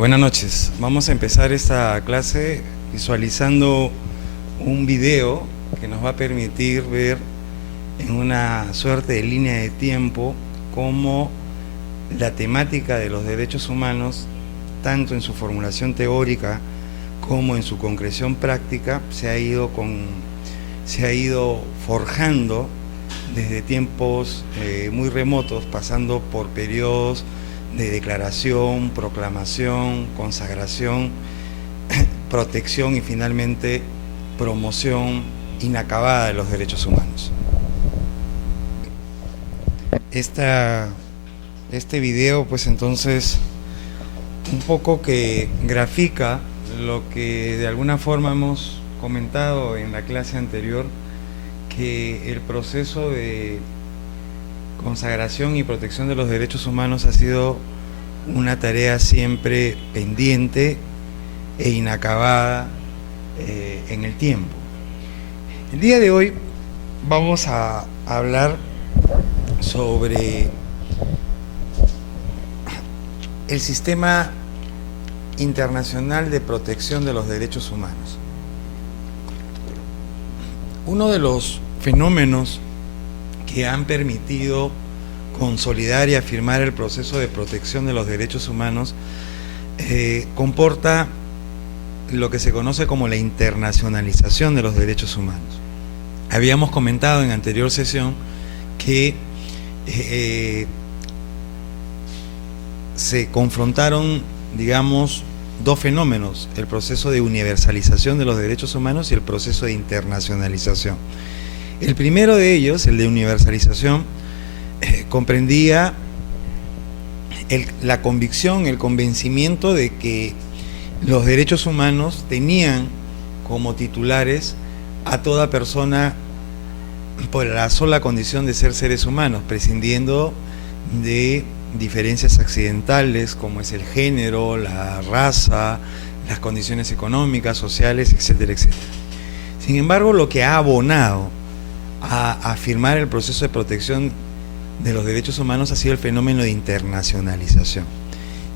Buenas noches. Vamos a empezar esta clase visualizando un video que nos va a permitir ver en una suerte de línea de tiempo cómo la temática de los derechos humanos, tanto en su formulación teórica como en su concreción práctica, se ha ido forjando desde tiempos muy remotos, pasando por periodos de declaración, proclamación, consagración, protección y finalmente promoción inacabada de los derechos humanos. Este video pues entonces un poco que grafica lo que de alguna forma hemos comentado en la clase anterior, que el proceso de consagración y protección de los derechos humanos ha sido una tarea siempre pendiente e inacabada en el tiempo. El día de hoy vamos a hablar sobre el sistema internacional de protección de los derechos humanos. Uno de los fenómenos que han permitido consolidar y afirmar el proceso de protección de los derechos humanos comporta lo que se conoce como la internacionalización de los derechos humanos. Habíamos comentado en anterior sesión que se confrontaron, digamos, dos fenómenos: el proceso de universalización de los derechos humanos y el proceso de internacionalización. El primero de ellos, el de universalización, comprendía la convicción, el convencimiento de que los derechos humanos tenían como titulares a toda persona por la sola condición de ser seres humanos, prescindiendo de diferencias accidentales como es el género, la raza, las condiciones económicas, sociales, etcétera, etcétera. Sin embargo, lo que ha abonado a afirmar el proceso de protección de los derechos humanos ha sido el fenómeno de internacionalización.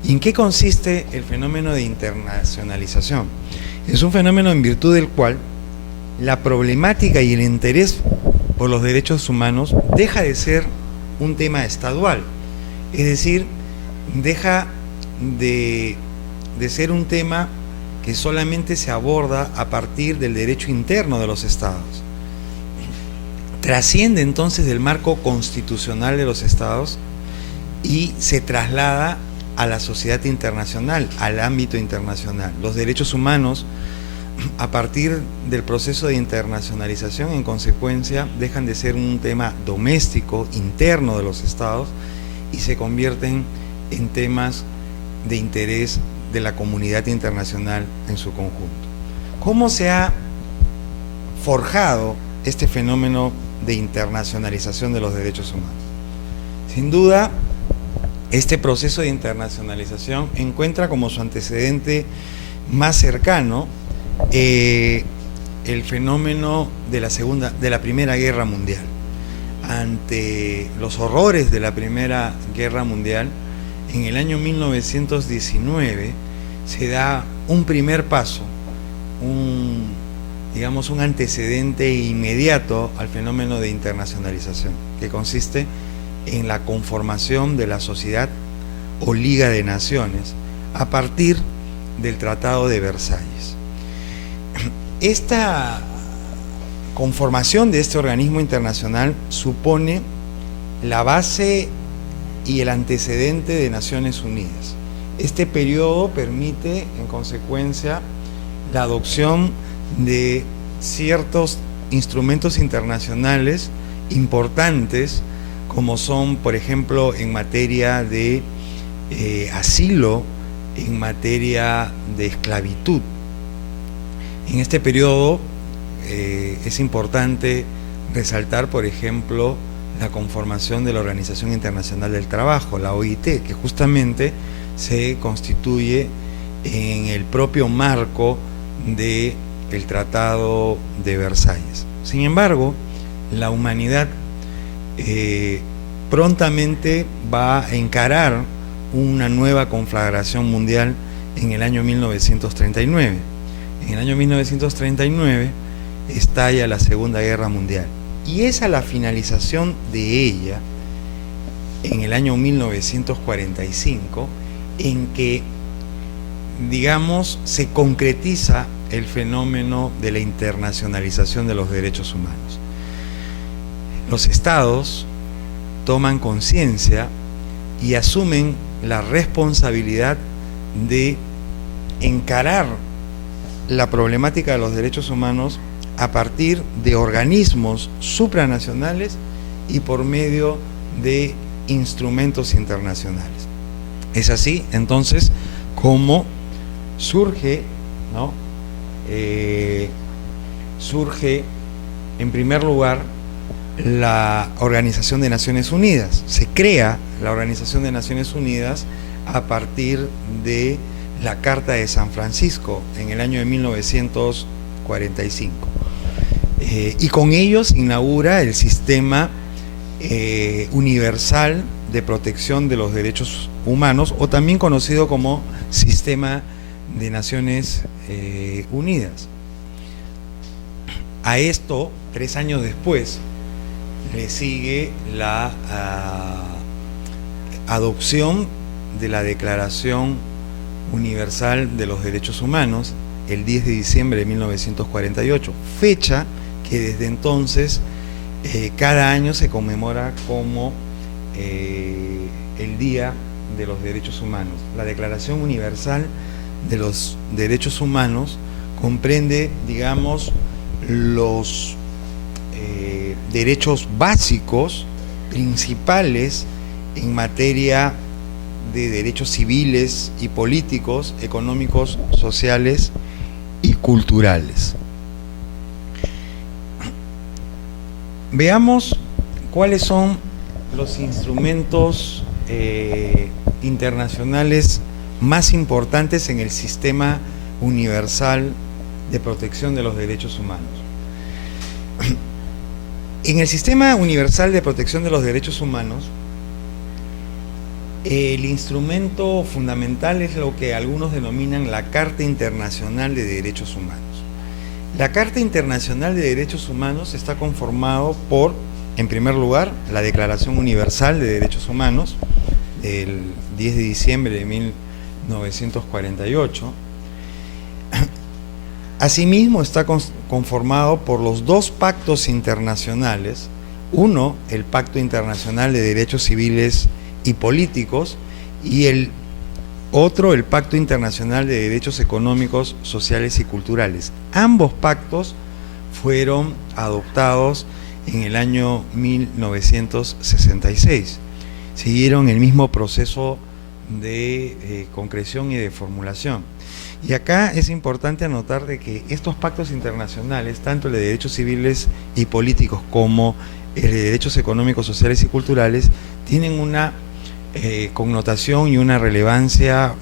¿Y en qué consiste el fenómeno de internacionalización? Es un fenómeno en virtud del cual la problemática y el interés por los derechos humanos deja de ser un tema estadual, es decir, deja de ser un tema que solamente se aborda a partir del derecho interno de los estados. Trasciende entonces del marco constitucional de los estados y se traslada a la sociedad internacional, al ámbito internacional. Los derechos humanos, a partir del proceso de internacionalización, en consecuencia, dejan de ser un tema doméstico, interno de los estados, y se convierten en temas de interés de la comunidad internacional en su conjunto. ¿Cómo se ha forjado este fenómeno de internacionalización de los derechos humanos? Sin duda, este proceso de internacionalización encuentra como su antecedente más cercano el fenómeno de la Primera Guerra Mundial. Ante los horrores de la Primera Guerra Mundial, en el año 1919 se da un primer paso, digamos un antecedente inmediato al fenómeno de internacionalización, que consiste en la conformación de la Sociedad o Liga de Naciones a partir del Tratado de Versalles. Esta conformación de este organismo internacional supone la base y el antecedente de Naciones Unidas. Este periodo permite, en consecuencia, la adopción de ciertos instrumentos internacionales importantes, como son, por ejemplo, en materia de asilo, en materia de esclavitud. En este periodo es importante resaltar, por ejemplo, la conformación de la Organización Internacional del Trabajo, la OIT, que justamente se constituye en el propio marco del Tratado de Versalles. Sin embargo, la humanidad prontamente va a encarar una nueva conflagración mundial en el año 1939. En el año 1939 estalla la Segunda Guerra Mundial. Y es a la finalización de ella, en el año 1945, en que, digamos, se concretiza el fenómeno de la internacionalización de los derechos humanos. Los estados toman conciencia y asumen la responsabilidad de encarar la problemática de los derechos humanos a partir de organismos supranacionales y por medio de instrumentos internacionales. Es así, entonces, como surge, ¿no? Surge, en primer lugar, la Organización de Naciones Unidas. Se crea la Organización de Naciones Unidas a partir de la Carta de San Francisco en el año de 1945. Y con ello se inaugura el sistema universal de protección de los derechos humanos, o también conocido como Sistema de Naciones Unidas. A esto, 3 años después, le sigue la adopción de la Declaración Universal de los Derechos Humanos el 10 de diciembre de 1948, fecha que desde entonces cada año se conmemora como el Día de los Derechos Humanos. La Declaración Universal de los Derechos Humanos comprende, digamos, los derechos básicos, principales en materia de derechos civiles y políticos, económicos, sociales y culturales. Veamos cuáles son los instrumentos internacionales más importantes en el sistema universal de protección de los derechos humanos. En el sistema universal de protección de los derechos humanos, el instrumento fundamental es lo que algunos denominan la Carta Internacional de Derechos Humanos. La Carta Internacional de Derechos Humanos está conformado por, en primer lugar, la Declaración Universal de Derechos Humanos, del 10 de diciembre de 1948. Asimismo, está conformado por los 2 pactos internacionales, uno, el Pacto Internacional de Derechos Civiles y Políticos, y el otro, el Pacto Internacional de Derechos Económicos, Sociales y Culturales. Ambos pactos fueron adoptados en el año 1966. Siguieron el mismo proceso de concreción y de formulación. Y acá es importante anotar de que estos pactos internacionales, tanto el de derechos civiles y políticos como el de derechos económicos, sociales y culturales, tienen una connotación y una relevancia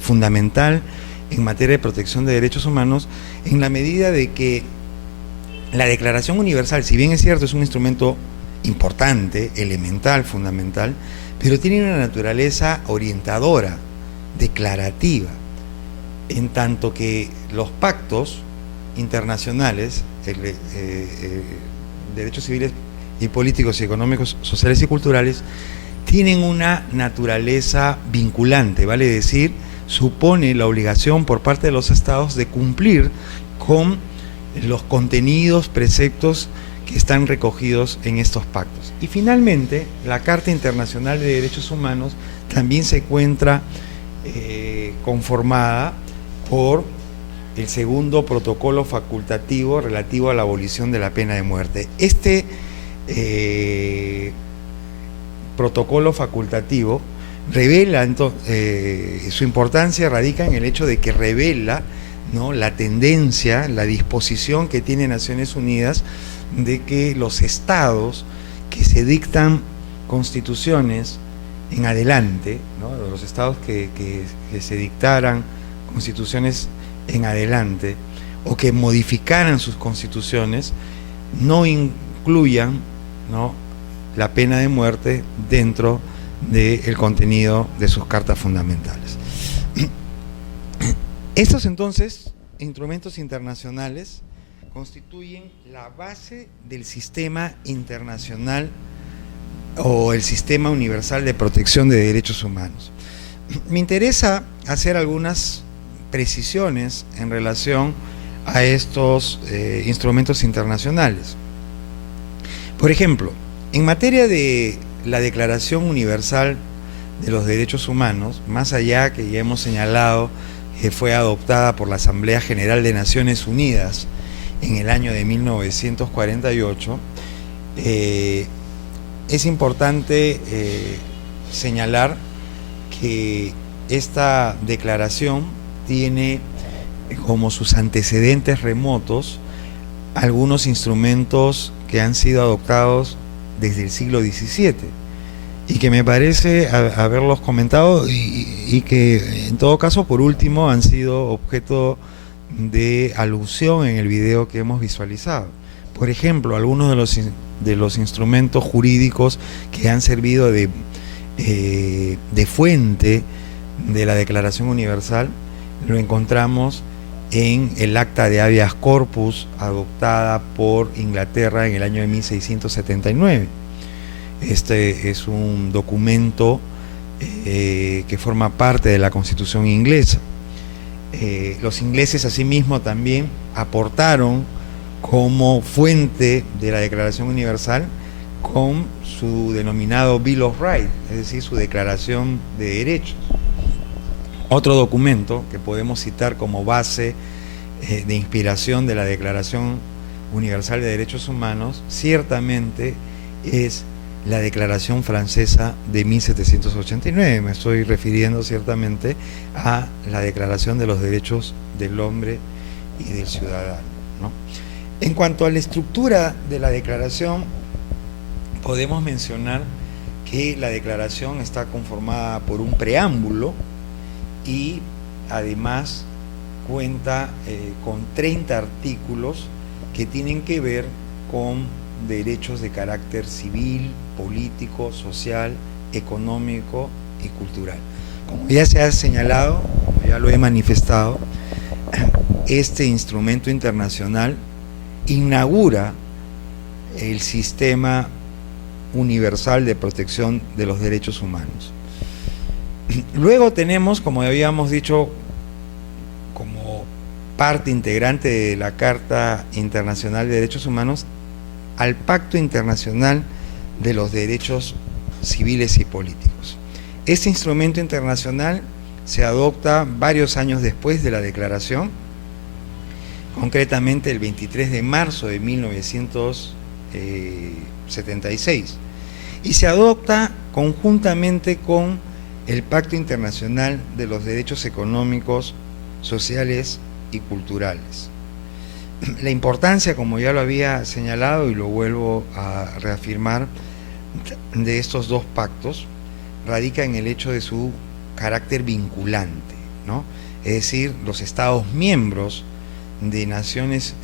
fundamental en materia de protección de derechos humanos, en la medida de que la Declaración Universal, si bien es cierto, es un instrumento importante, elemental, fundamental, pero tiene una naturaleza orientadora, declarativa, en tanto que los pactos internacionales, derechos civiles y políticos y económicos, sociales y culturales, tienen una naturaleza vinculante, vale decir, supone la obligación por parte de los estados de cumplir con los contenidos, preceptos que están recogidos en estos pactos. Y finalmente, la Carta Internacional de Derechos Humanos también se encuentra conformada por el segundo protocolo facultativo relativo a la abolición de la pena de muerte. Este protocolo facultativo revela, su importancia radica en el hecho de que revela, ¿no?, la tendencia, la disposición que tiene Naciones Unidas de que los estados que se dictan constituciones en adelante, ¿no?, los estados que se dictaran constituciones en adelante o que modificaran sus constituciones, no incluyan, ¿no?, la pena de muerte dentro del contenido de sus cartas fundamentales. Estos entonces, instrumentos internacionales, constituyen la base del sistema internacional o el sistema universal de protección de derechos humanos. Me interesa hacer algunas precisiones en relación a estos instrumentos internacionales. Por ejemplo, en materia de la Declaración Universal de los Derechos Humanos, más allá que ya hemos señalado que fue adoptada por la Asamblea General de Naciones Unidas en el año de 1948, es importante señalar que esta declaración tiene como sus antecedentes remotos algunos instrumentos que han sido adoptados desde el siglo XVII y que me parece haberlos comentado y que en todo caso por último han sido objeto de alusión en el video que hemos visualizado. Por ejemplo, algunos de los instrumentos jurídicos que han servido de fuente de la Declaración Universal lo encontramos en el Acta de Habeas Corpus adoptada por Inglaterra en el año de 1679. Este es un documento que forma parte de la Constitución inglesa. Los ingleses asimismo también aportaron como fuente de la Declaración Universal con su denominado Bill of Rights, es decir, su Declaración de Derechos. Otro documento que podemos citar como base de inspiración de la Declaración Universal de Derechos Humanos ciertamente es la Declaración Francesa de 1789. Me estoy refiriendo ciertamente a la Declaración de los Derechos del Hombre y del Ciudadano, ¿no? En cuanto a la estructura de la declaración, podemos mencionar que la declaración está conformada por un preámbulo y además cuenta con 30 artículos que tienen que ver con derechos de carácter civil, político, social, económico y cultural. Como ya se ha señalado, como ya lo he manifestado, este instrumento internacional inaugura el sistema universal de protección de los derechos humanos. Luego tenemos, como habíamos dicho, como parte integrante de la Carta Internacional de Derechos Humanos, al Pacto Internacional de los Derechos Civiles y Políticos. Este instrumento internacional se adopta varios años después de la declaración, concretamente el 23 de marzo de 1976, y se adopta conjuntamente con el Pacto Internacional de los Derechos Económicos, Sociales y Culturales. La importancia, como ya lo había señalado y lo vuelvo a reafirmar, de estos dos pactos radica en el hecho de su carácter vinculante, ¿no? Es decir, los Estados miembros de Naciones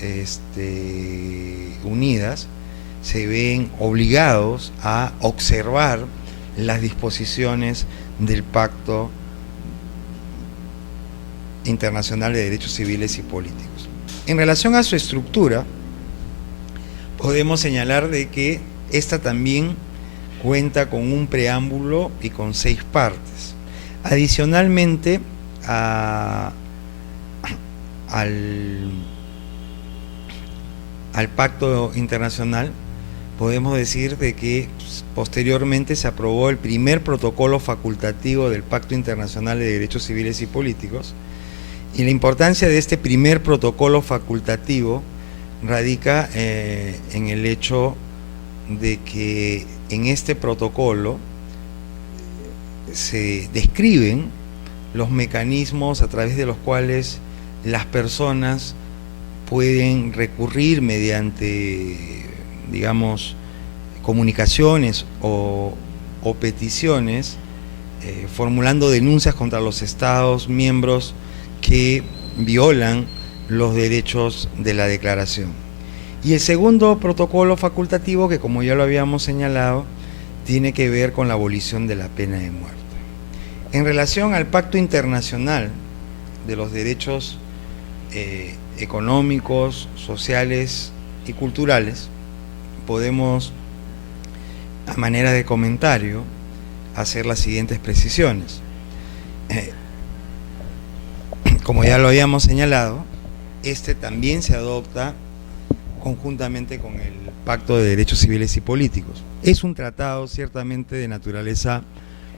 Unidas se ven obligados a observar las disposiciones del Pacto Internacional de Derechos Civiles y Políticos. En relación a su estructura, podemos señalar de que esta también cuenta con un preámbulo y con 6 partes. Adicionalmente al Pacto Internacional, podemos decir de que posteriormente se aprobó el primer protocolo facultativo del Pacto Internacional de Derechos Civiles y Políticos, y la importancia de este primer protocolo facultativo radica en el hecho de que en este protocolo se describen los mecanismos a través de los cuales las personas pueden recurrir mediante, digamos, comunicaciones o peticiones, formulando denuncias contra los Estados miembros que violan los derechos de la declaración. Y el segundo protocolo facultativo, que como ya lo habíamos señalado, tiene que ver con la abolición de la pena de muerte. En relación al Pacto Internacional de los derechos económicos, sociales y culturales, podemos, a manera de comentario, hacer las siguientes precisiones. Como ya lo habíamos señalado, este también se adopta conjuntamente con el Pacto de Derechos Civiles y Políticos. Es un tratado ciertamente de naturaleza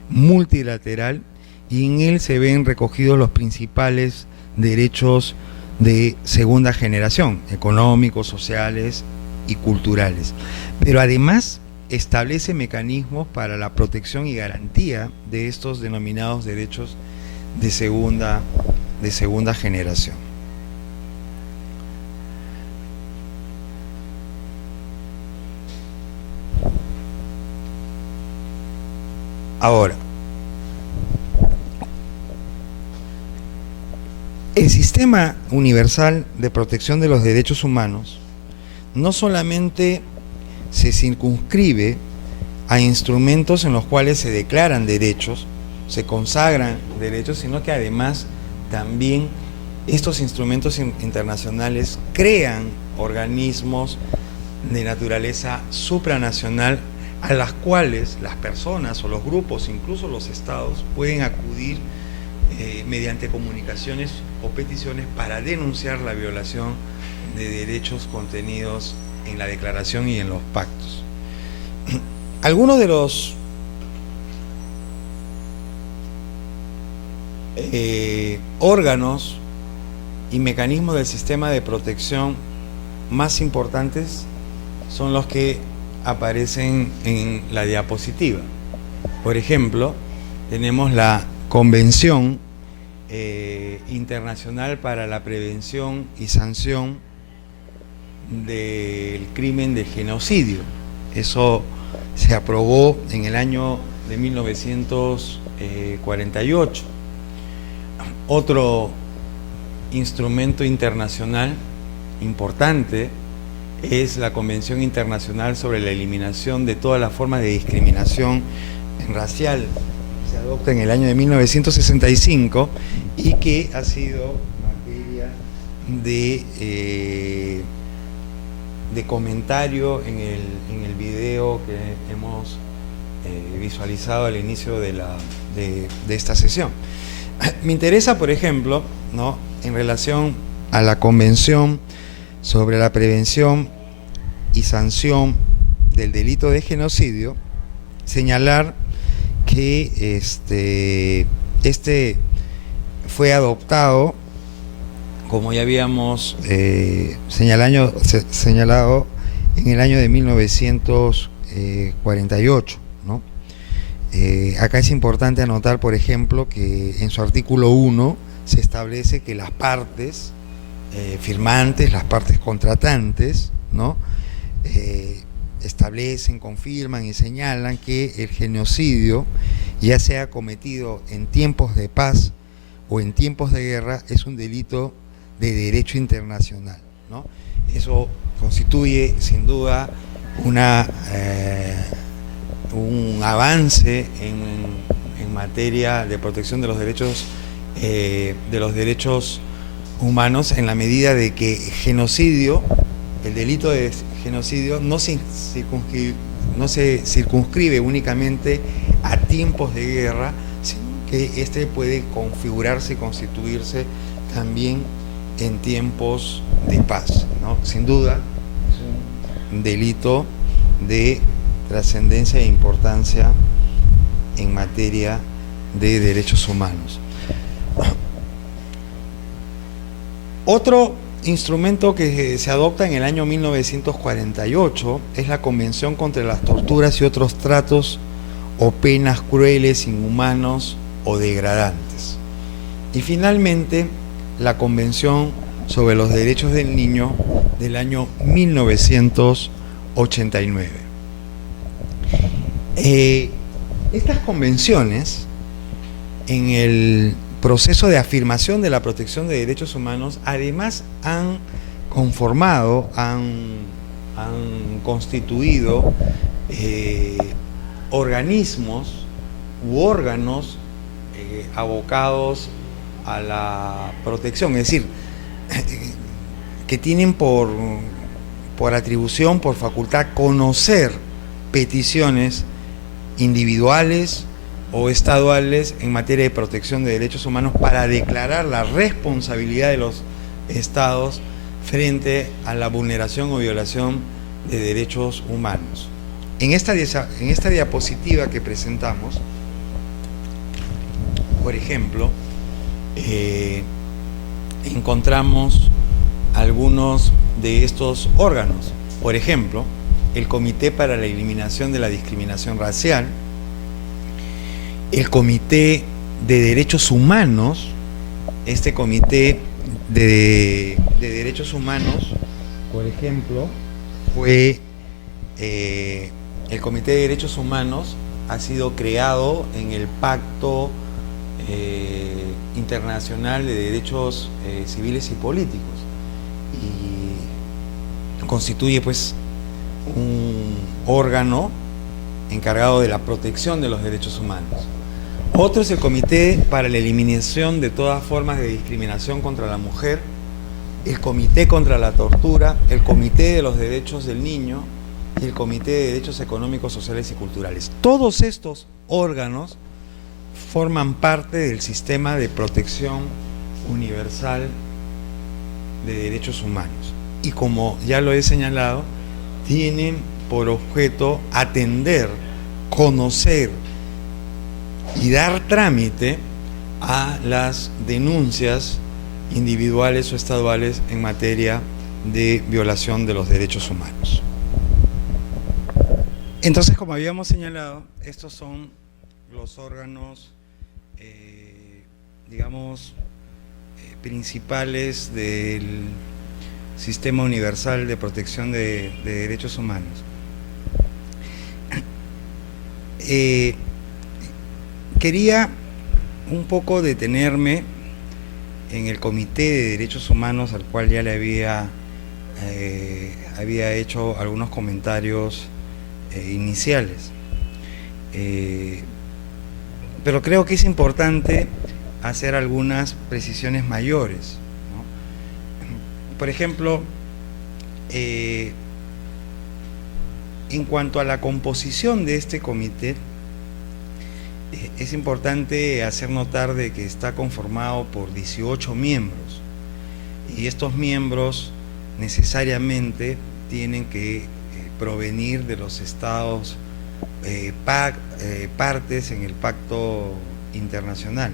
multilateral y en él se ven recogidos los principales derechos de segunda generación, económicos, sociales y culturales. Pero además establece mecanismos para la protección y garantía de estos denominados derechos de segunda generación. Ahora, el sistema universal de protección de los derechos humanos no solamente se circunscribe a instrumentos en los cuales se declaran derechos, se consagran derechos, sino que además también estos instrumentos internacionales crean organismos de naturaleza supranacional a las cuales las personas o los grupos, incluso los estados, pueden acudir mediante comunicaciones o peticiones para denunciar la violación de derechos contenidos en la declaración y en los pactos. Algunos de los órganos y mecanismos del sistema de protección más importantes son los que aparecen en la diapositiva. Por ejemplo, tenemos la Convención Internacional para la Prevención y Sanción del Crimen de Genocidio. Eso se aprobó en el año de 1948. Otro instrumento internacional importante es la Convención Internacional sobre la Eliminación de todas las formas de discriminación racial. Se adopta en el año de 1965 y que ha sido materia de comentario en el video que hemos visualizado al inicio de esta sesión. Me interesa, por ejemplo, ¿no?, en relación a la Convención sobre la Prevención y Sanción del Delito de Genocidio, señalar que este fue adoptado, como ya habíamos señalado, en el año de 1948, ¿no? Acá es importante anotar, por ejemplo, que en su artículo 1 se establece que las partes firmantes, las partes contratantes, ¿no?, establecen, confirman y señalan que el genocidio, ya sea cometido en tiempos de paz o en tiempos de guerra, es un delito de derecho internacional, ¿no? Eso constituye sin duda un avance en materia de protección de los derechos humanos, en la medida de que el delito de genocidio no se circunscribe únicamente a tiempos de guerra, sino que este puede configurarse y constituirse también en tiempos de paz, ¿no? Sin duda es un delito de trascendencia e importancia en materia de derechos humanos. Otro instrumento que se adopta en el año 1948 es la Convención contra las Torturas y otros tratos o penas crueles, inhumanos o degradantes. Y finalmente, la Convención sobre los Derechos del Niño del año 1989. Estas convenciones, en el proceso de afirmación de la protección de derechos humanos, además han conformado, han constituido organismos u órganos abocados a la protección, es decir, que tienen por atribución, por facultad, conocer peticiones individuales o estaduales en materia de protección de derechos humanos para declarar la responsabilidad de los estados frente a la vulneración o violación de derechos humanos. En esta diapositiva que presentamos, por ejemplo, encontramos algunos de estos órganos. Por ejemplo, el Comité para la Eliminación de la Discriminación Racial, el Comité de Derechos Humanos. Este Comité de Derechos Humanos, por ejemplo, fue el Comité de Derechos Humanos ha sido creado en el Pacto Internacional de Derechos Civiles y Políticos y constituye pues un órgano encargado de la protección de los derechos humanos. Otro es el Comité para la Eliminación de todas formas de discriminación contra la mujer, el Comité contra la Tortura, el Comité de los Derechos del Niño y el Comité de Derechos Económicos, Sociales y Culturales. Todos estos órganos forman parte del sistema de protección universal de derechos humanos y, como ya lo he señalado, tienen por objeto atender, conocer y dar trámite a las denuncias individuales o estaduales en materia de violación de los derechos humanos. Entonces, como habíamos señalado, estos son los órganos, principales del Sistema Universal de Protección de Derechos Humanos. Quería un poco detenerme en el Comité de Derechos Humanos, al cual ya le había hecho algunos comentarios iniciales. Pero creo que es importante hacer algunas precisiones mayores, ¿no? Por ejemplo, en cuanto a la composición de este comité, es importante hacer notar de que está conformado por 18 miembros y estos miembros necesariamente tienen que provenir de los estados partes en el pacto internacional.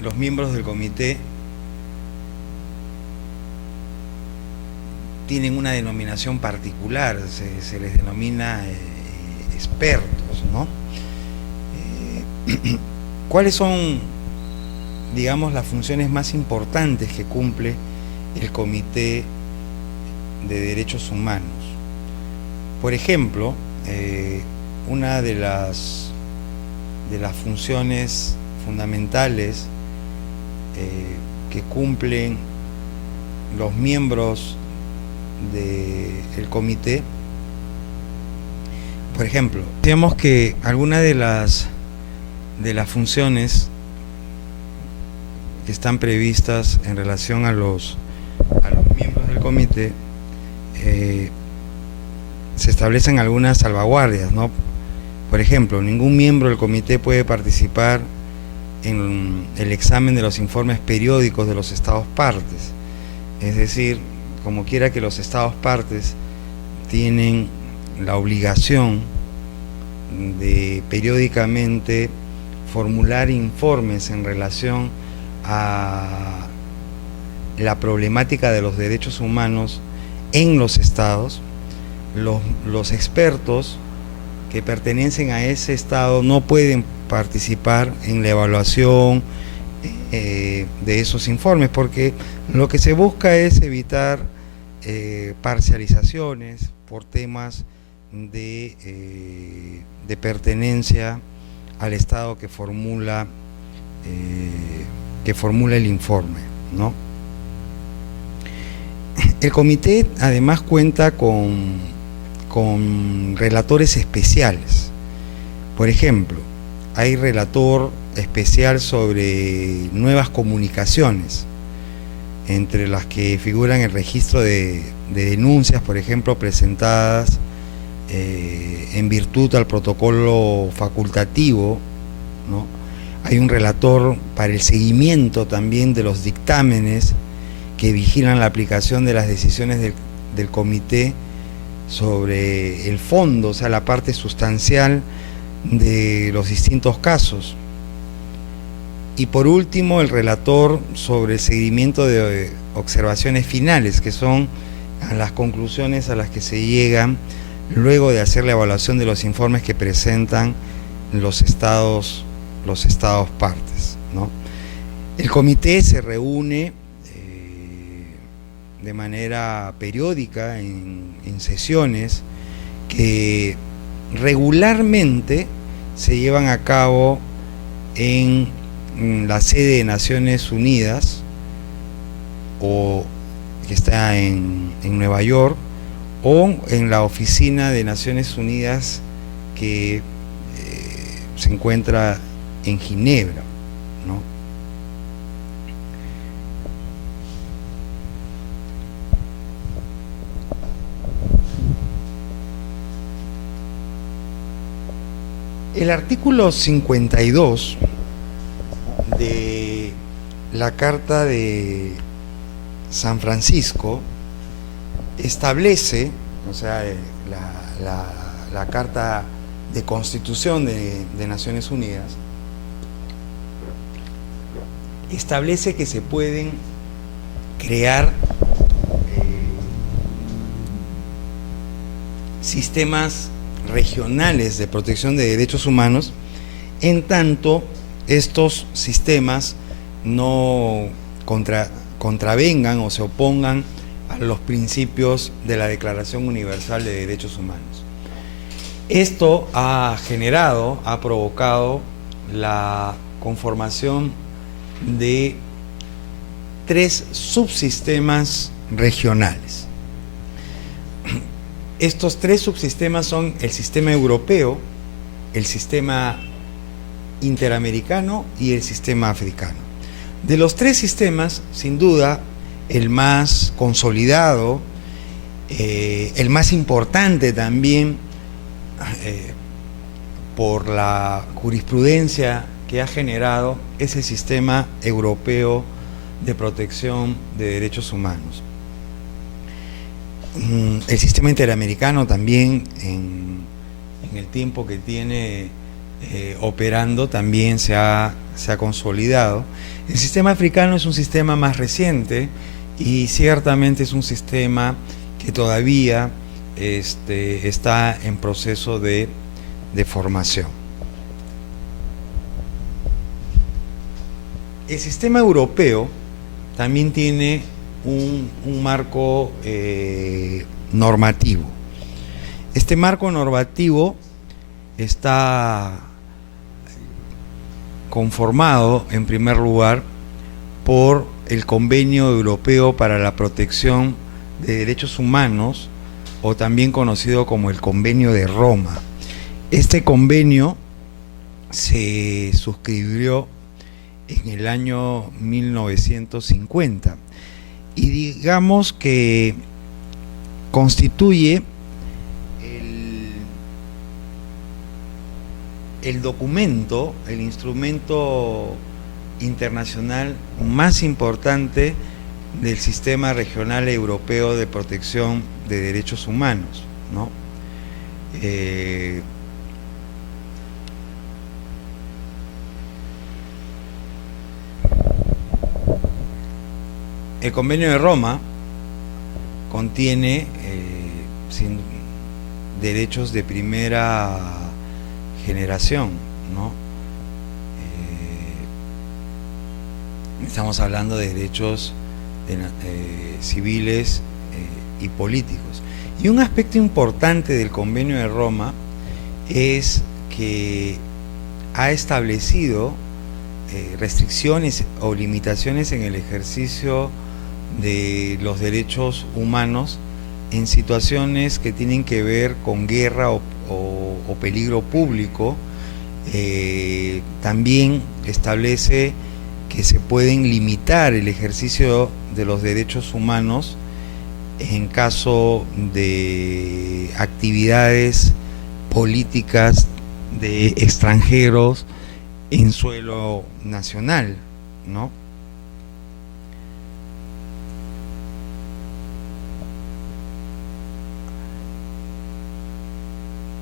Los miembros del comité tienen una denominación particular, se les denomina expertos, ¿no? ¿Cuáles son, digamos, las funciones más importantes que cumple el Comité de Derechos Humanos? Por ejemplo, una de las funciones fundamentales que cumplen los miembros del comité, por ejemplo, digamos que algunas de las funciones que están previstas en relación a los miembros del comité, se establecen algunas salvaguardias, ¿no? Por ejemplo, ningún miembro del comité puede participar en el examen de los informes periódicos de los estados partes, es decir, como quiera que los estados partes tienen la obligación de periódicamente formular informes en relación a la problemática de los derechos humanos en los estados, los expertos que pertenecen a ese estado no pueden participar en la evaluación de esos informes, porque lo que se busca es evitar parcializaciones por temas de pertenencia al estado que formula el informe, ¿no? El comité además cuenta con relatores especiales. Por ejemplo, hay relator especial sobre nuevas comunicaciones, entre las que figuran el registro de denuncias, por ejemplo, presentadas en virtud al protocolo facultativo, ¿no? Hay un relator para el seguimiento también de los dictámenes que vigilan la aplicación de las decisiones del comité sobre el fondo, o sea, la parte sustancial de los distintos casos. Y por último, el relator sobre el seguimiento de observaciones finales, que son las conclusiones a las que se llegan luego de hacer la evaluación de los informes que presentan los estados partes, ¿no? El comité se reúne de manera periódica en sesiones que regularmente se llevan a cabo en la sede de Naciones Unidas, o que está en Nueva York, o en la oficina de Naciones Unidas que se encuentra en Ginebra, ¿no? El artículo 52 de la Carta de San Francisco establece, o sea, la Carta de Constitución de Naciones Unidas, establece que se pueden crear sistemas regionales de protección de derechos humanos, en tanto estos sistemas no contravengan o se opongan a los principios de la Declaración Universal de Derechos Humanos. Esto ha provocado la conformación de 3 subsistemas regionales. Estos 3 subsistemas son el sistema europeo, el sistema interamericano y el sistema africano. De los 3 sistemas, sin duda, el más consolidado, el más importante también por la jurisprudencia que ha generado, es el sistema europeo de protección de derechos humanos. El sistema interamericano también, en el tiempo que tiene operando, también se ha consolidado. El sistema africano es un sistema más reciente y ciertamente es un sistema que todavía está en proceso de formación. El sistema europeo también tiene un marco normativo. Este marco normativo está conformado, en primer lugar, por el Convenio Europeo para la Protección de Derechos Humanos, o también conocido como el Convenio de Roma. Este convenio se suscribió en el año 1950 y digamos que constituye el documento, el instrumento internacional más importante del sistema regional europeo de protección de derechos humanos, ¿no? El Convenio de Roma contiene derechos de primera generación, ¿no? Estamos hablando de derechos civiles y políticos. Y un aspecto importante del Convenio de Roma es que ha establecido restricciones o limitaciones en el ejercicio de los derechos humanos en situaciones que tienen que ver con guerra o peligro público, También establece que se pueden limitar el ejercicio de los derechos humanos en caso de actividades políticas de extranjeros en suelo nacional, ¿no?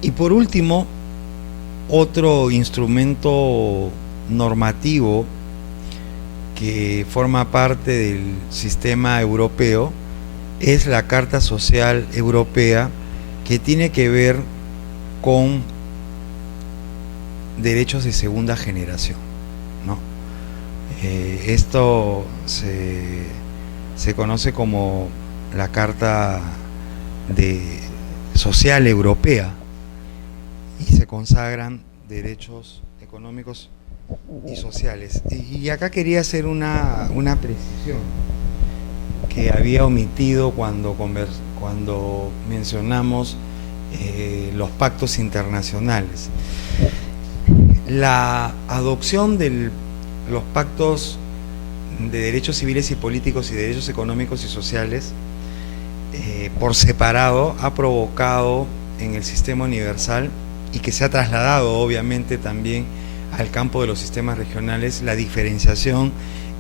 Y por último, otro instrumento normativo que forma parte del sistema europeo es la Carta Social Europea, que tiene que ver con derechos de segunda generación, ¿no? Esto se conoce como la Carta Social Europea, y se consagran derechos económicos y sociales. Y acá quería hacer una precisión que había omitido cuando mencionamos los pactos internacionales. La adopción de los pactos de derechos civiles y políticos y derechos económicos y sociales por separado ha provocado en el sistema universal, y que se ha trasladado obviamente también al campo de los sistemas regionales, la diferenciación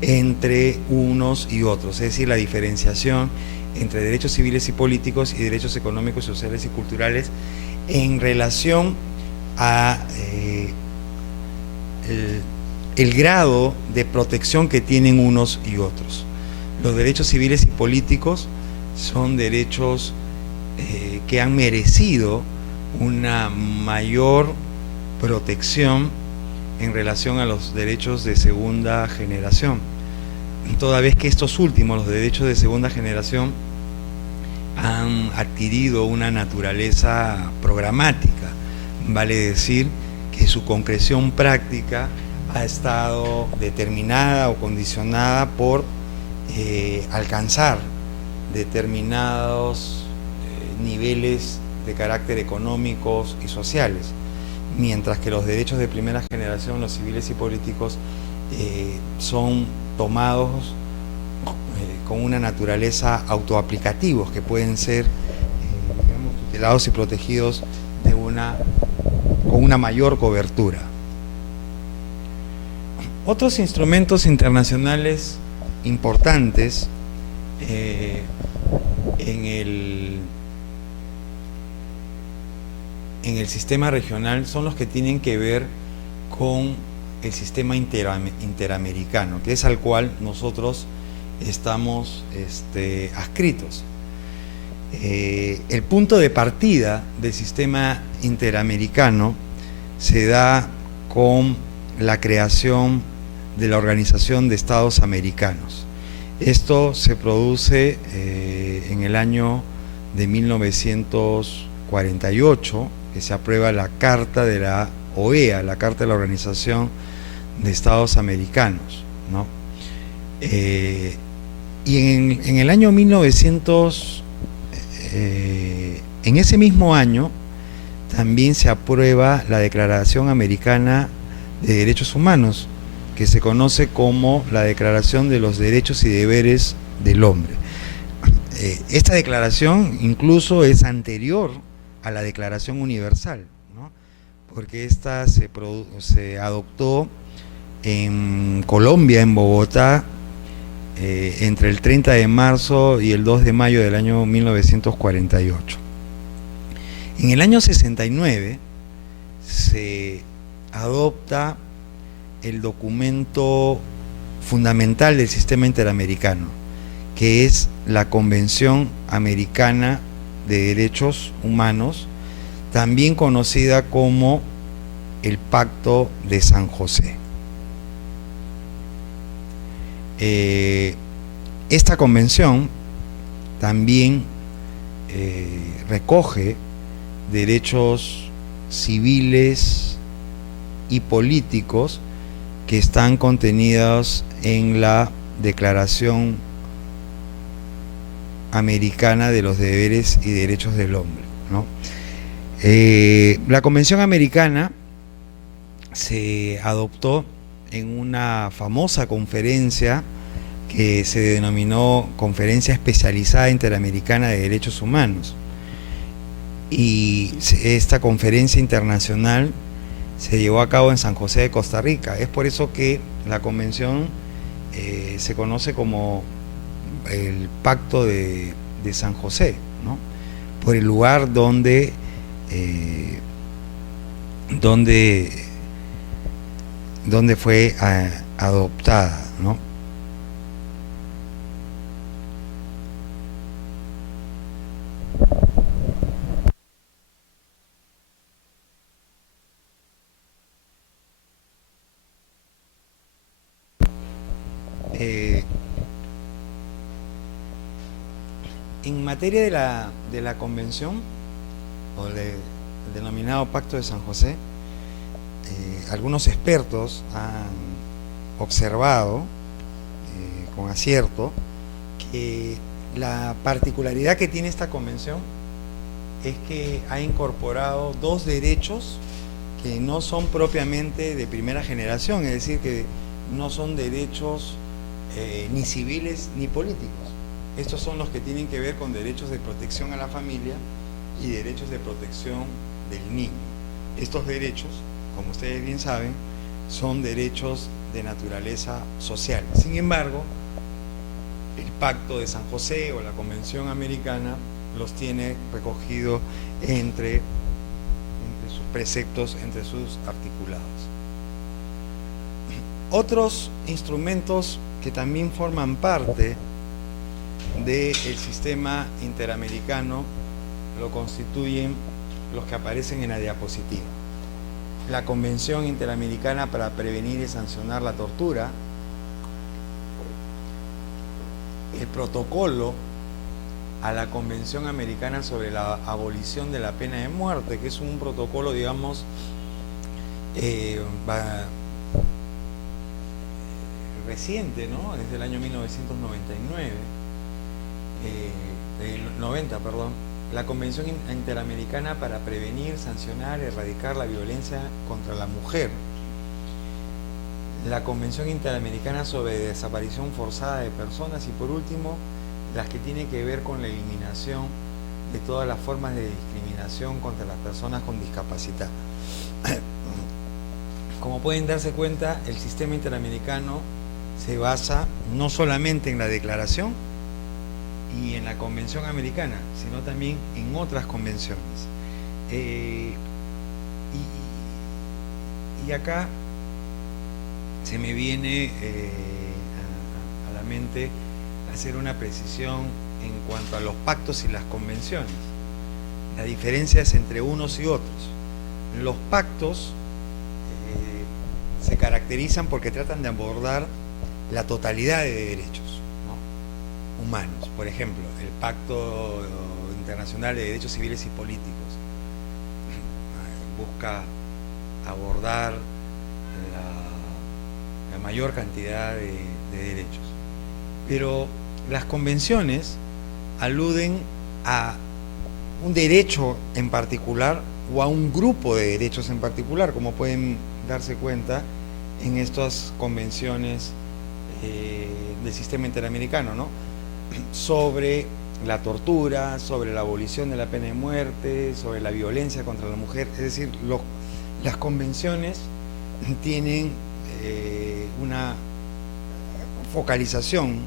entre unos y otros, es decir, la diferenciación entre derechos civiles y políticos y derechos económicos, sociales y culturales en relación a el grado de protección que tienen unos y otros. Los derechos civiles y políticos son derechos que han merecido una mayor protección en relación a los derechos de segunda generación, toda vez que estos últimos, los derechos de segunda generación, han adquirido una naturaleza programática, vale decir que su concreción práctica ha estado determinada o condicionada por alcanzar determinados niveles de carácter económicos y sociales, mientras que los derechos de primera generación, los civiles y políticos, son tomados con una naturaleza autoaplicativos, que pueden ser digamos, tutelados y protegidos con una mayor cobertura. Otros instrumentos internacionales importantes en el sistema regional son los que tienen que ver con el sistema interamericano, que es al cual nosotros estamos adscritos. El punto de partida del sistema interamericano se da con la creación de la Organización de Estados Americanos. Esto se produce en el año de 1948, que se aprueba la Carta de la OEA, la Carta de la Organización de Estados Americanos, ¿no? Y en el año 1900, en ese mismo año, también se aprueba la Declaración Americana de Derechos Humanos, que se conoce como la Declaración de los Derechos y Deberes del Hombre. Esta declaración incluso es anterior a la Declaración Universal, ¿no? Porque esta se adoptó en Colombia, en Bogotá, entre el 30 de marzo y el 2 de mayo del año 1948. En el año 69 se adopta el documento fundamental del sistema interamericano, que es la Convención Americana de Derechos Humanos, también conocida como el Pacto de San José. Esta convención también recoge derechos civiles y políticos que están contenidos en la Declaración Americana de los Deberes y Derechos del Hombre, ¿no? La Convención Americana se adoptó en una famosa conferencia que se denominó Conferencia Especializada Interamericana de Derechos Humanos. Y esta conferencia internacional se llevó a cabo en San José de Costa Rica. Es por eso que la convención se conoce como el Pacto de San José, ¿no? Por el lugar donde fue adoptada, ¿no? En materia de la convención, o el denominado Pacto de San José, algunos expertos han observado con acierto que la particularidad que tiene esta convención es que ha incorporado dos derechos que no son propiamente de primera generación, es decir, que no son derechos ni civiles ni políticos. Estos son los que tienen que ver con derechos de protección a la familia y derechos de protección del niño. Estos derechos, como ustedes bien saben, son derechos de naturaleza social. Sin embargo, el Pacto de San José o la Convención Americana los tiene recogido entre sus preceptos, entre sus articulados. Otros instrumentos que también forman parte del sistema interamericano lo constituyen los que aparecen en la diapositiva. La Convención Interamericana para Prevenir y Sancionar la Tortura, el protocolo a la Convención Americana sobre la Abolición de la Pena de Muerte, que es un protocolo, digamos, reciente, ¿no? Desde el año 1999, del 90, perdón. La Convención Interamericana para Prevenir, Sancionar y Erradicar la Violencia contra la Mujer. La Convención Interamericana sobre Desaparición Forzada de Personas y, por último, las que tienen que ver con la eliminación de todas las formas de discriminación contra las personas con discapacidad. Como pueden darse cuenta, el sistema interamericano se basa no solamente en la Declaración y en la Convención Americana, sino también en otras convenciones. Y acá se me viene a la mente hacer una precisión en cuanto a los pactos y las convenciones. Las diferencias entre unos y otros. Los pactos se caracterizan porque tratan de abordar la totalidad de derechos, ¿no?, humanos. Por ejemplo, el Pacto Internacional de Derechos Civiles y Políticos busca abordar la mayor cantidad de derechos. Pero las convenciones aluden a un derecho en particular o a un grupo de derechos en particular, como pueden darse cuenta en estas convenciones del sistema interamericano, ¿no?, sobre la tortura, sobre la abolición de la pena de muerte, sobre la violencia contra la mujer. Es decir, las convenciones tienen una focalización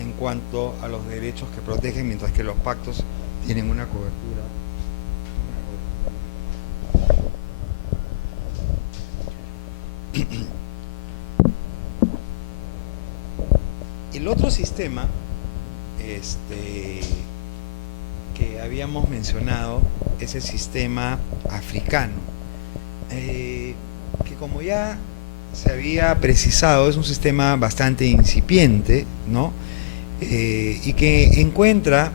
en cuanto a los derechos que protegen, mientras que los pactos tienen una cobertura. El otro sistema que habíamos mencionado es el sistema africano, que, como ya se había precisado, es un sistema bastante incipiente, ¿no?, y que encuentra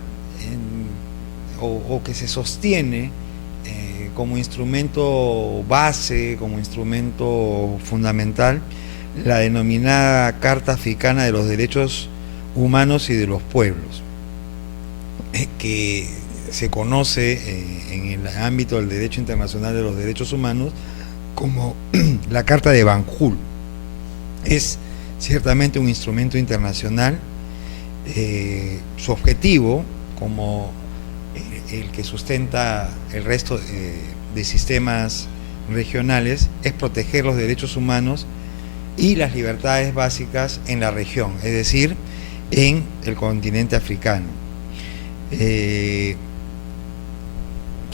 o que se sostiene como instrumento base, como instrumento fundamental, la denominada Carta Africana de los Derechos Humanos y de los Pueblos, que se conoce en el ámbito del derecho internacional de los derechos humanos como la Carta de Banjul. Es ciertamente un instrumento internacional. Su objetivo, como el que sustenta el resto de sistemas regionales, es proteger los derechos humanos y las libertades básicas en la región, es decir, en el continente africano.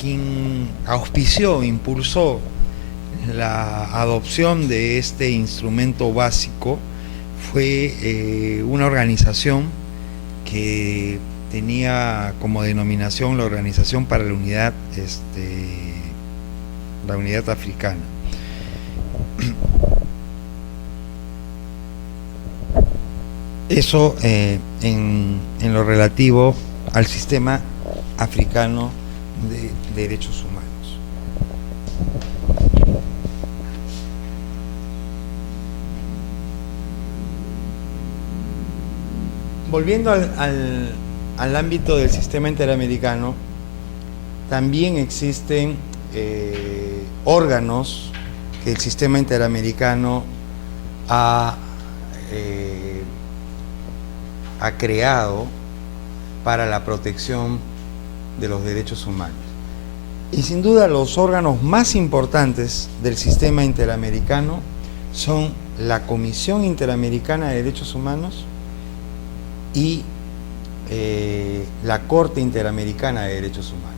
Quien auspició, impulsó la adopción de este instrumento básico fue una organización que tenía como denominación la Organización para la Unidad Africana. Eso en lo relativo al sistema africano de derechos humanos. Volviendo al ámbito del sistema interamericano, también existen órganos que el sistema interamericano ha creado para la protección de los derechos humanos. Y sin duda los órganos más importantes del sistema interamericano son la Comisión Interamericana de Derechos Humanos y la Corte Interamericana de Derechos Humanos.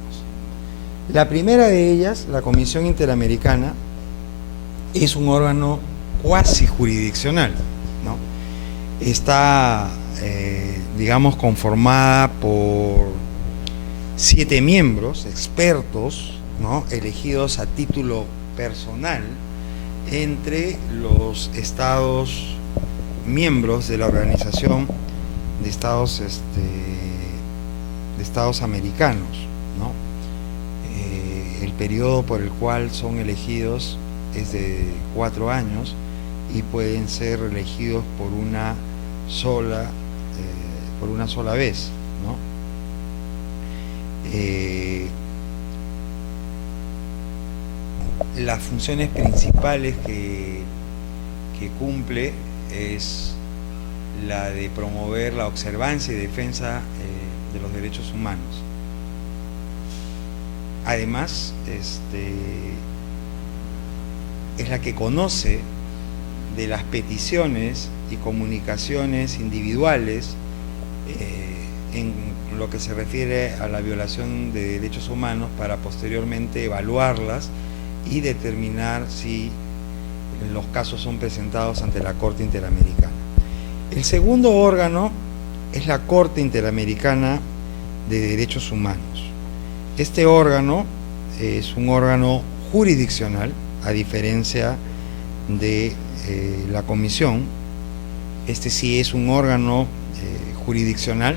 La primera de ellas, la Comisión Interamericana, es un órgano cuasi jurisdiccional, ¿no? Está, digamos, conformada por 7 miembros, expertos, ¿no?, elegidos a título personal entre los estados miembros de la Organización de Estados Americanos, ¿no? El periodo por el cual son elegidos es de 4 años y pueden ser elegidos por una sola vez, ¿no? Las funciones principales que cumple es la de promover la observancia y defensa de los derechos humanos. Además, es la que conoce de las peticiones y comunicaciones individuales en lo que se refiere a la violación de derechos humanos para posteriormente evaluarlas y determinar si los casos son presentados ante la Corte Interamericana. El segundo órgano es la Corte Interamericana de Derechos Humanos. Este órgano es un órgano jurisdiccional, a diferencia de la Comisión. Este sí es un órgano jurisdiccional.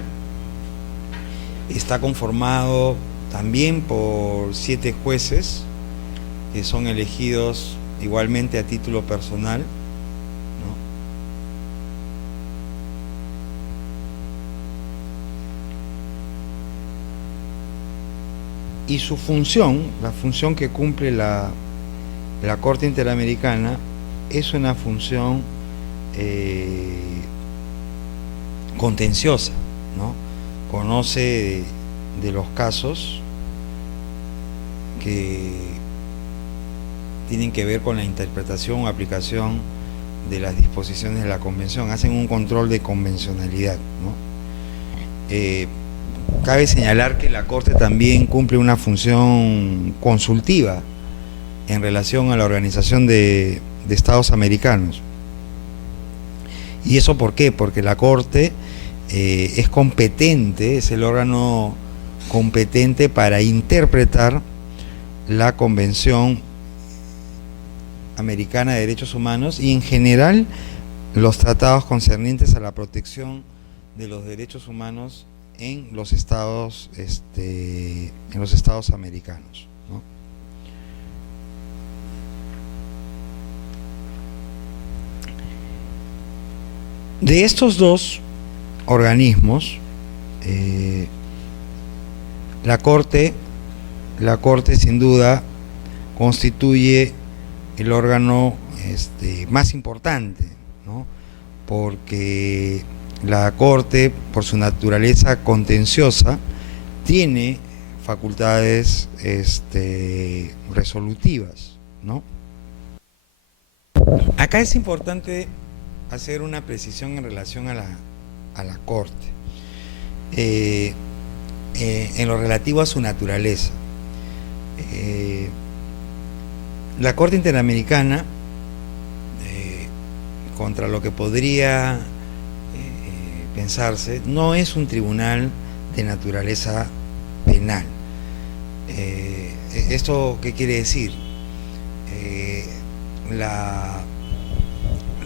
Está conformado también por 7 jueces que son elegidos igualmente a título personal, ¿no? Y su función, la función que cumple la Corte Interamericana, es una función contenciosa, ¿no? Conoce de los casos que tienen que ver con la interpretación o aplicación de las disposiciones de la Convención, hacen un control de convencionalidad, ¿no? Cabe señalar que la Corte también cumple una función consultiva en relación a la Organización de Estados Americanos. ¿Y eso por qué? Porque la Corte es competente, es el órgano competente para interpretar la Convención Americana de Derechos Humanos y en general los tratados concernientes a la protección de los derechos humanos en los estados americanos, ¿no? De estos dos organismos, la Corte sin duda constituye el órgano más importante, ¿no? Porque la Corte, por su naturaleza contenciosa, tiene facultades resolutivas, ¿no? Acá es importante hacer una precisión en relación a la Corte, en lo relativo a su naturaleza. La Corte Interamericana, contra lo que podría pensarse, no es un tribunal de naturaleza penal. ¿Esto qué quiere decir?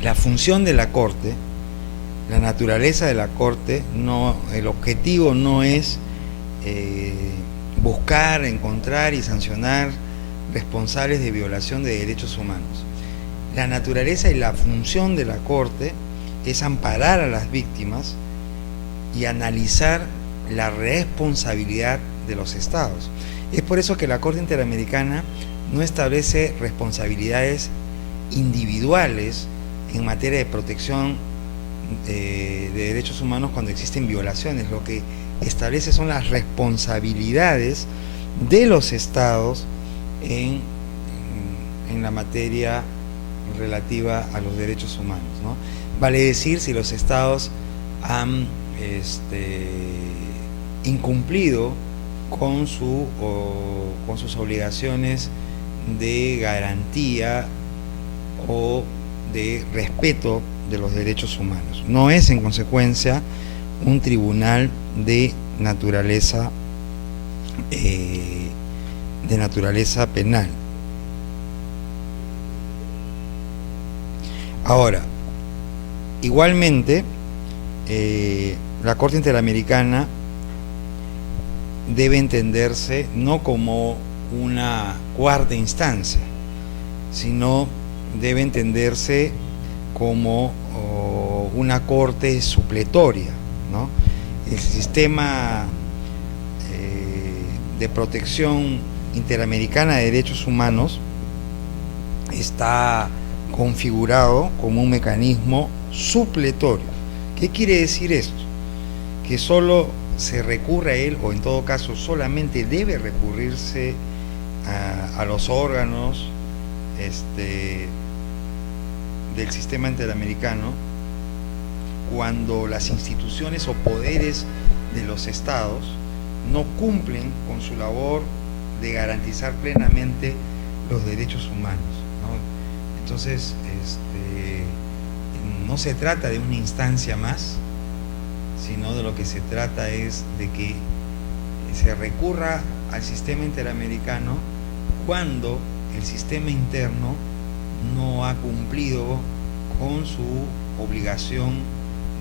La función de la Corte, la naturaleza de la Corte, el objetivo no es buscar, encontrar y sancionar responsables de violación de derechos humanos. La naturaleza y la función de la Corte es amparar a las víctimas y analizar la responsabilidad de los estados. Es por eso que la Corte Interamericana no establece responsabilidades individuales en materia de protección de derechos humanos cuando existen violaciones. Lo que establece son las responsabilidades de los estados en la materia relativa a los derechos humanos, ¿no? Vale decir, si los estados han incumplido con sus obligaciones de garantía o de respeto de los derechos humanos. No es, en consecuencia, un tribunal de naturaleza penal. Ahora, igualmente, la Corte Interamericana debe entenderse no como una cuarta instancia, sino debe entenderse como una corte supletoria, ¿no? El sistema de protección interamericana de derechos humanos está configurado como un mecanismo supletorio. ¿Qué quiere decir esto? Que solo se recurre a él, o en todo caso solamente debe recurrirse a los órganos del sistema interamericano cuando las instituciones o poderes de los estados no cumplen con su labor de garantizar plenamente los derechos humanos, ¿no? Entonces, no se trata de una instancia más, sino de lo que se trata es de que se recurra al sistema interamericano cuando el sistema interno no ha cumplido con su obligación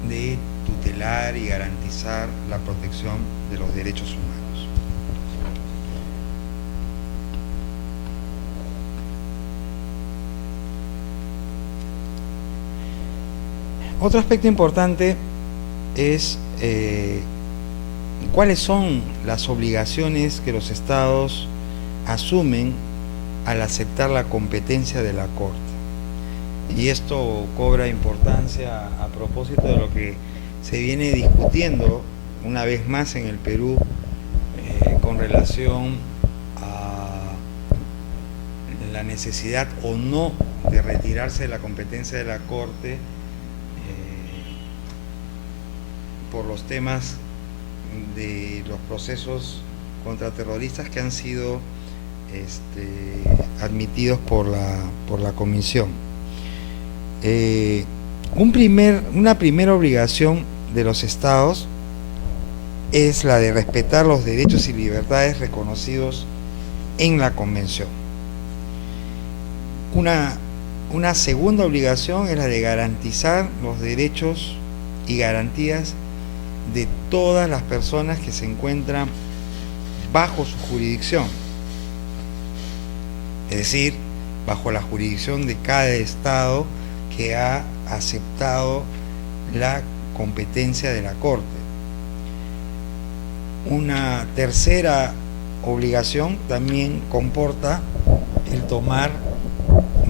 de tutelar y garantizar la protección de los derechos humanos. Otro aspecto importante es cuáles son las obligaciones que los estados asumen al aceptar la competencia de la Corte. Y esto cobra importancia a propósito de lo que se viene discutiendo una vez más en el Perú con relación a la necesidad o no de retirarse de la competencia de la Corte por los temas de los procesos contraterroristas que han sido admitidos por la Comisión. Una primera obligación de los estados es la de respetar los derechos y libertades reconocidos en la Convención. Una segunda obligación es la de garantizar los derechos y garantías de todas las personas que se encuentran bajo su jurisdicción, es decir, bajo la jurisdicción de cada estado que ha aceptado la competencia de la Corte. Una tercera obligación también comporta el tomar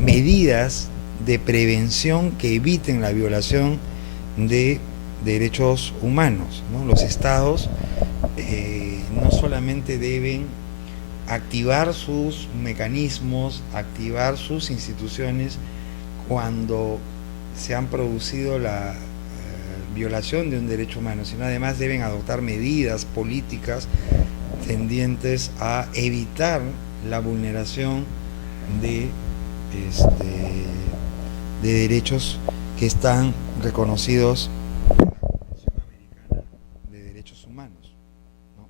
medidas de prevención que eviten la violación de derechos humanos, ¿no? Los estados no solamente deben activar sus mecanismos, activar sus instituciones cuando se han producido la violación de un derecho humano, sino además deben adoptar medidas políticas tendientes a evitar la vulneración de derechos que están reconocidos por la Convención Americana de Derechos Humanos, ¿no?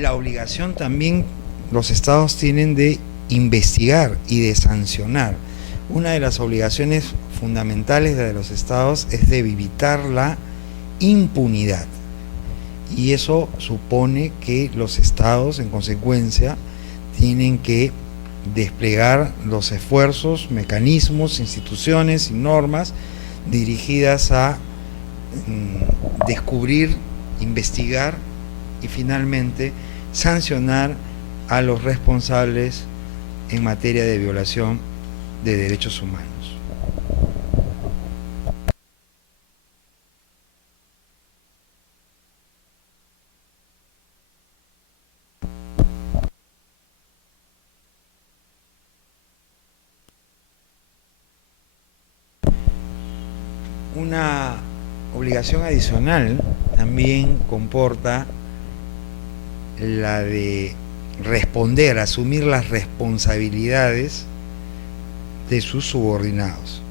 La obligación también los estados tienen de investigar y de sancionar. Una de las obligaciones fundamentales de los estados es de evitar la impunidad. Y eso supone que los estados, en consecuencia, tienen que desplegar los esfuerzos, mecanismos, instituciones y normas dirigidas a descubrir, investigar y finalmente sancionar a los responsables en materia de violación de derechos humanos. Una obligación adicional también comporta la de responder, asumir las responsabilidades de sus subordinados.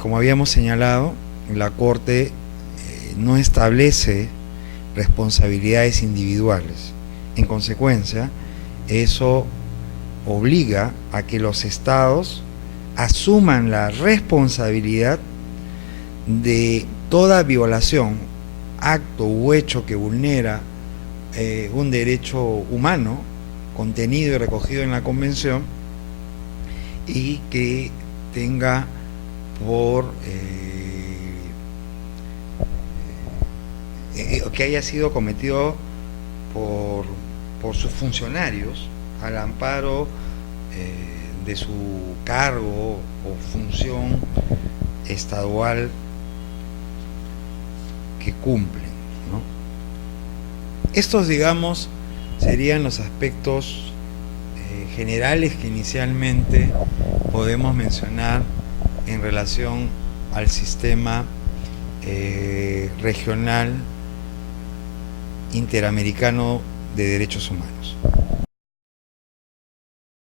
Como habíamos señalado, la Corte no establece responsabilidades individuales. En consecuencia, eso obliga a que los estados asuman la responsabilidad de toda violación, acto u hecho que vulnera un derecho humano contenido y recogido en la Convención y que tenga que haya sido cometido por sus funcionarios al amparo de su cargo o función estadual que cumplen, ¿no? Estos, digamos, serían los aspectos generales que inicialmente podemos mencionar en relación al sistema regional interamericano de derechos humanos.